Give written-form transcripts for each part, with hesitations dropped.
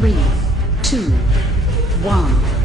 3, 2, 1.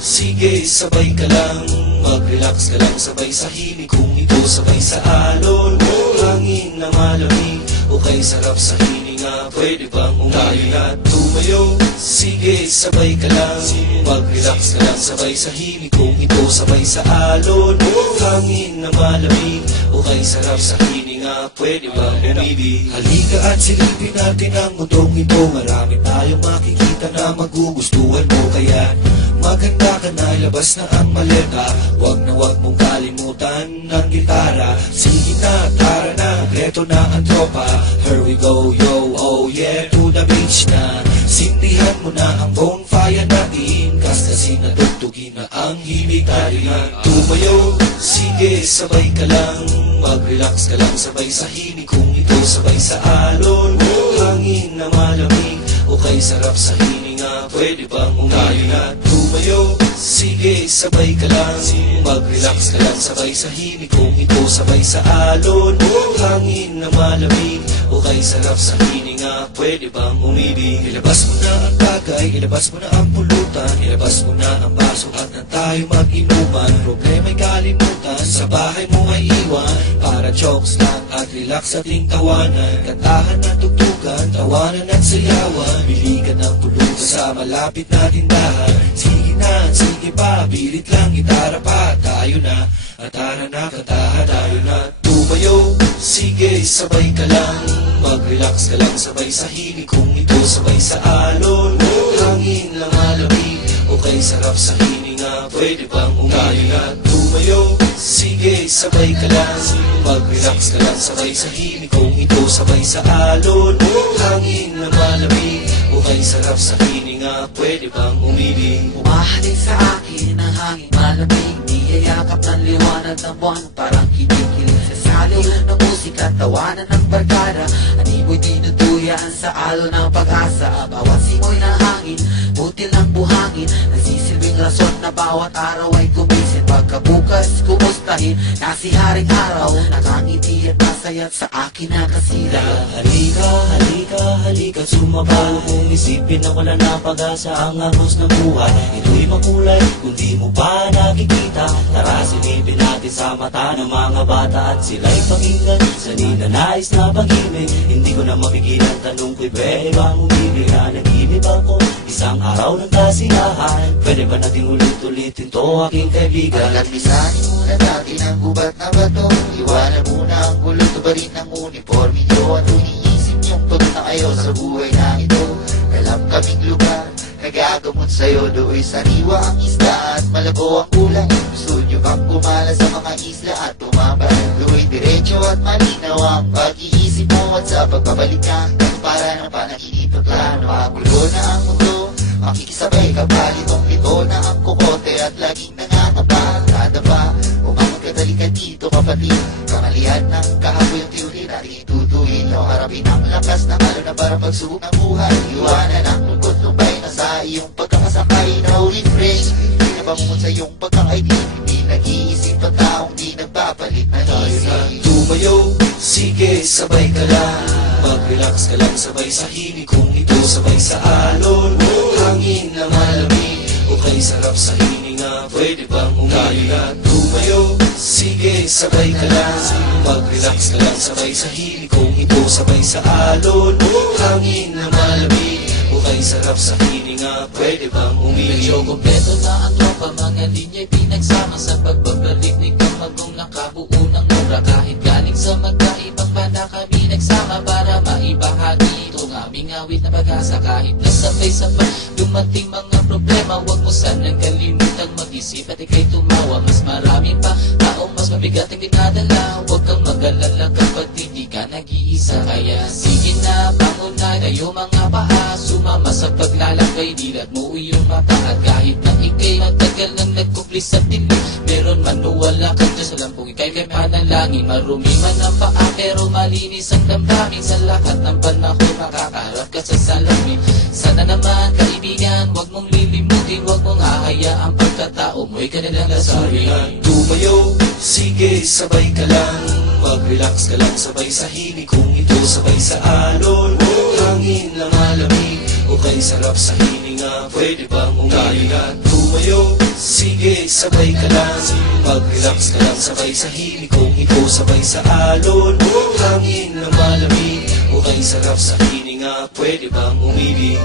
Sige, sabay ka lang, mag-relax ka lang, sabay sa himig. Kung ito sabay sa alon, hangin na malamig, o kay sarap sa hininga, pwede bang umayo na tumayo? Sige, sabay ka lang, mag-relax ka lang, sabay sa himig. Kung ito sabay sa alon, hangin na malamig, o kay sarap sa hininga, pwede bang umibig? Halika at silipin natin ang mundong ito, marami tayong makikita na magugustuhan mo. Kaya maganda ka na, ilabas na ang maleta, wag mong kalimutan ng gitara. Sige na, tara na, reto na ang tropa. Here we go, yo, oh yeah, to the beach na. Sindihan mo na ang bonfire natin, kasi natugtugin na ang himig natin. Tumayo, sige, sabay ka lang, mag-relax ka lang, sabay sa himig. Kung ito sabay sa alon, hangin na malamig, o kay sarap sa hininga, pwede bang umayo na tumayo? Sige, sabay ka lang, mag-relax ka lang, sabay sa himig. Kung ito sabay sa alon, hangin na malamig, o kay sarap sa hininga, pwede bang umibig? Ilabas mo na ang bagay, ilabas mo na ang pulutan, ilabas mo na ang baso at na tayo mag-inuman. Problema'y kalimutan, sa bahay mo ay iwan, para jokes lang at relax ating tawanan. Kantahan at tugtugan, tawanan at sayawan, bili ka ng pulutan sa malapit na tindahan. Sige na, sige pa, bilit lang, gitara pa, tayo na, at tara na, kantahan tayo na. Tumayo, sige, sabay ka lang, mag-relax ka lang, sabay sa himig. Kung ito sabay sa alon, hangin lang malamig, o kay sarap sa hininga, pwede bang umayo na tumayo? Sige, sabay ka lang, mag-relax ka lang, sabay sa himig. Kung ito sabay sa alon, hangin na malamig, o kay sarap sa hininga, pwede bang umibig? Umahalik sa akin ang hangin malamig, niyayakap ng liwanag ng buwan, parang kinikilig sa saliw ng musika, tawanan ng barkada, animoy dinuduyaan sa alon ng pag-asa. Bawat simoy ng hangin, butil ng buhangin, nagsisilbing rason na bawat araw ay gumising. Pagkabukas, kumustahin na si haring araw, nakangiti at masayat sa akin na kasila. Halika, halika, halika, sumabaw, kung isipin na wala na pag-asa ang agos ng buhay. Ito'y makulay kung di mo pa nakikita, tara silipin natin sa mata ng mga bata, at sila'y pakinggan sa ninanais na pag-ibig. Hindi ko na mapigilan, tanong ko'y pwede bang umibig? Nag-ibig ako isang araw ng kasiyahan, pwede ba natin ulit-ulitin to, aking kaibigan? Paglapisanin muna natin ang gubat na bato, iwanan muna ang gulo, tubarin ng uniforme nyo, at iniisip niyong pagod na kayo sa buhay na ito. Alam kaming lugar, nagagamot sa'yo, do'y sariwa ang isda at malabo ang kulay. Gusto nyo bang kumala sa mga isla at tumambay? Do'y diretso at malinaw ang pag-iisip mo, at sa pagbabalik ka, para ng panaginip at plano. Magulo na ang mundo, makikisabay ka pa, litong-lito na ang kukote at laging nangatapa. Kadapa, umamag ka, dali ka dito kapatid, kamalian ng kahaboy ang teori natin itutuin. O harapin ang lakas ng halo na para pagsubok ng buhay, iwanan ang lungkot, lumbay na sa iyong pagkakasakay. Now refresh, hindi na bangungot sa iyong pagkakaibig, hindi nag-iisip at taong di nagpapalit na isip. Tumayo, sige, sabay ka lang, mag-relax ka lang, sabay sa himig. Kung ito sabay sa alon, hangin na malamig, o kay sarap sa hininga, pwede bang umayo na tumayo? Sige, sabay ka lang, mag-relax ka lang, sabay sa himig. Kung ito sabay sa alon, hangin na malamig, o kay sarap sa hininga, pwede bang umibig? Medyo kompleto na ang tropa, mga linya'y pinagsama sa pagbabalik ni Kamagong nakabuo ng obra. Kahit galing sa magkaibang banda kami nagsama para maibahagi itong aming awit na pag-asa. Kahit nasabay-sabay dumating mga problema, huwag mo sanang kalimutang mag-isip at ika'y tumawa. Mas marami pa taong mas mabigat ang dinadala, huwag kang mag-alala kapatid, di ka nag-iisa. Kaya sige na, bangon na kayo mga paa, sumama sa paglalakbay, dilat mo iyong mata. At kahit na ika'y matagal nang nagkupli sa dilim, Tanging marumi man ang paa pero malinis ang damdamin. Sa lahat ng panahon makakaharap ka sa salamin. Sana naman kaibigan, wag mong lilimutin, wag mong hahayaang pagkatao mo'y kanilang lasurihan. Tumayo, sige sabay ka lang, mag-relax ka lang sabay sa himig. Kung ito sabay sa alon, hangin lang malamig, o kay sarap sa hininga, pwede bang umihinga? Tumayo, sige sabay ka lang, mag-relax ka lang sabay sa himig. Kung ito sabay sa alon, hangin lang malamig, o kay sarap sa hininga, pwede bang umibig?